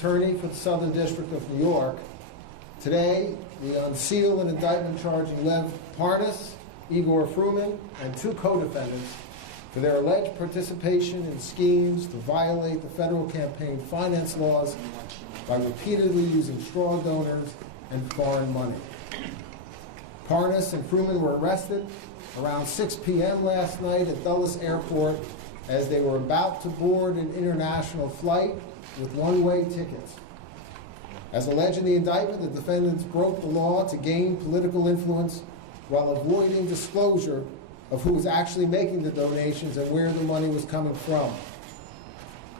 Attorney for the Southern District of New York. Today, we unseal an indictment charging Lev Parnas, Igor Fruman, and two co-defendants for their alleged participation in schemes to violate the federal campaign finance laws by repeatedly using straw donors and foreign money. Parnas and Fruman were arrested around 6 p.m. last night at Dulles Airport as they were about to board an international flight with one-way tickets. As alleged in the indictment, the defendants broke the law to gain political influence while avoiding disclosure of who was actually making the donations and where the money was coming from.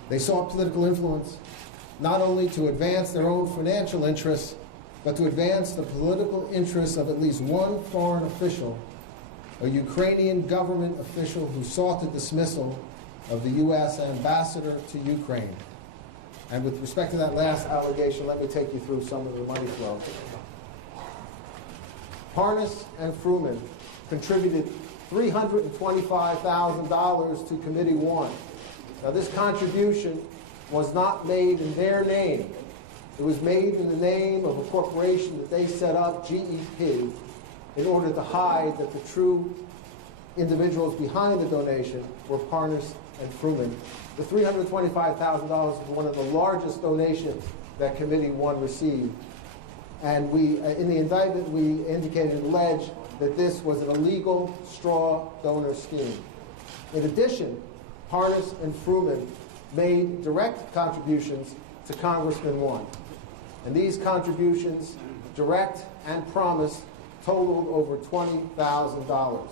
They sought political influence not only to advance their own financial interests, but to advance the political interests of at least one foreign official, a Ukrainian government official who sought the dismissal of the U.S. ambassador to Ukraine. And with respect to that last allegation, let me take you through some of the money flow. Parnas and Fruman contributed $325,000 to Committee 1. Now, this contribution was not made in their name. It was made in the name of a corporation that they set up, GEP, in order to hide that the true individuals behind the donation were Parnas and Fruman. The $325,000 was one of the largest donations that Committee 1 received. And we, in the indictment, we indicated, alleged that this was an illegal straw donor scheme. In addition, Parnas and Fruman made direct contributions to Congressman 1. And these contributions, direct and promised, totaled over $20,000.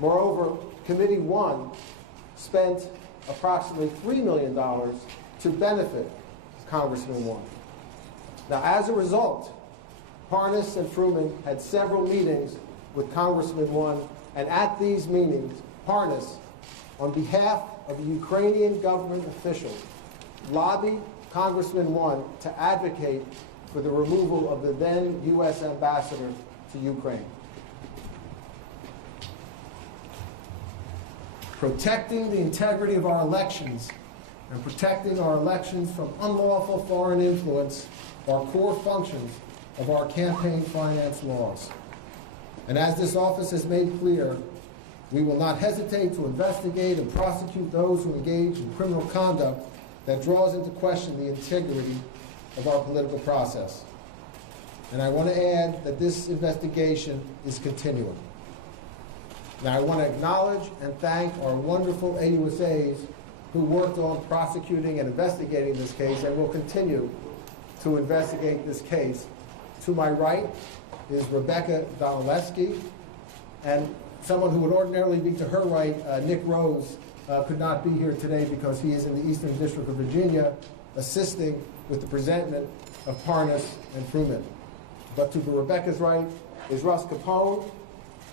Moreover, Committee 1 spent approximately $3 million to benefit Congressman 1. Now, as a result, Parnas and Fruman had several meetings with Congressman 1, and at these meetings, Parnas, on behalf of a Ukrainian government official, lobbied Congressman 1 to advocate for the removal of the then U.S. ambassador to Ukraine. Protecting the integrity of our elections and protecting our elections from unlawful foreign influence are core functions of our campaign finance laws. And as this office has made clear, we will not hesitate to investigate and prosecute those who engage in criminal conduct that draws into question the integrity of our political process. And I want to add that this investigation is continuing. Now, I want to acknowledge and thank our wonderful AUSAs who worked on prosecuting and investigating this case and will continue to investigate this case. To my right is Rebecca Donaleski, and someone who would ordinarily be to her right, Nick Rose, could not be here today because he is in the Eastern District of Virginia assisting with the presentment of Parnas and Fruman. But to Rebecca's right is Russ Capone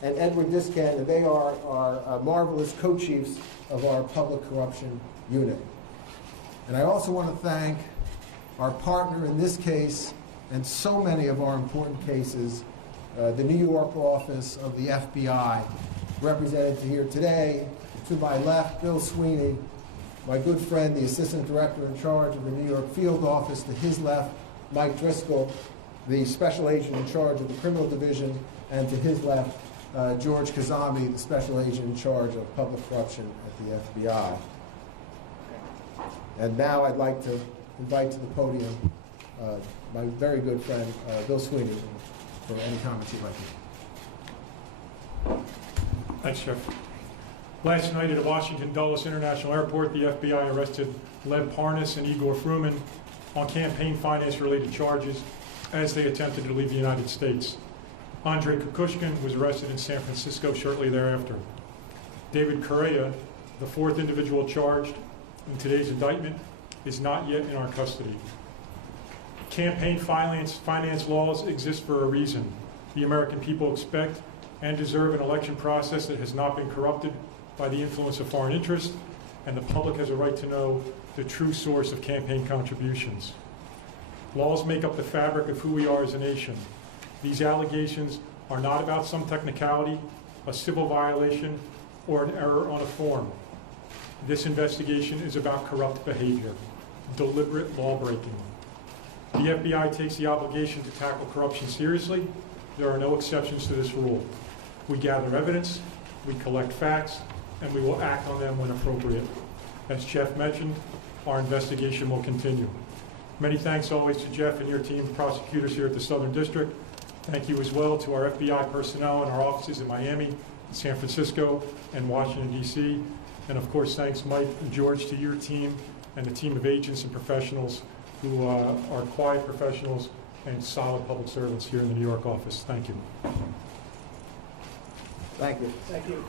and Edward Discan, and they are our marvelous co-chiefs of our public corruption unit. And I also want to thank our partner in this case and so many of our important cases, the New York office of the FBI, represented here today. To my left, Bill Sweeney, my good friend, the Assistant Director in charge of the New York Field Office. To his left, Mike Driscoll, the Special Agent in charge of the Criminal Division. And to his left, George Kazami, the Special Agent in charge of Public Corruption at the FBI. And now I'd like to invite to the podium my very good friend, Bill Sweeney, for any comments he'd like to make. Thanks, Jeff. Last night at Washington Dulles International Airport, the FBI arrested Lev Parnas and Igor Fruman on campaign finance-related charges as they attempted to leave the United States. Andrei Kukushkin was arrested in San Francisco shortly thereafter. David Correa, the fourth individual charged in today's indictment, is not yet in our custody. Campaign finance laws exist for a reason. The American people expect and deserve an election process that has not been corrupted by the influence of foreign interests, and the public has a right to know the true source of campaign contributions. Laws make up the fabric of who we are as a nation. These allegations are not about some technicality, a civil violation, or an error on a form. This investigation is about corrupt behavior. deliberate law-breaking. The FBI takes the obligation to tackle corruption seriously. There are no exceptions to this rule. We gather evidence, we collect facts, and we will act on them when appropriate. As Jeff mentioned, our investigation will continue. Many thanks always to Jeff and your team of prosecutors here at the Southern District. Thank you as well to our FBI personnel in our offices in Miami, San Francisco, and Washington, D.C. And of course, thanks, Mike and George, to your team and the team of agents and professionals who are quiet professionals and solid public servants here in the New York office. Thank you. Thank you. Thank you.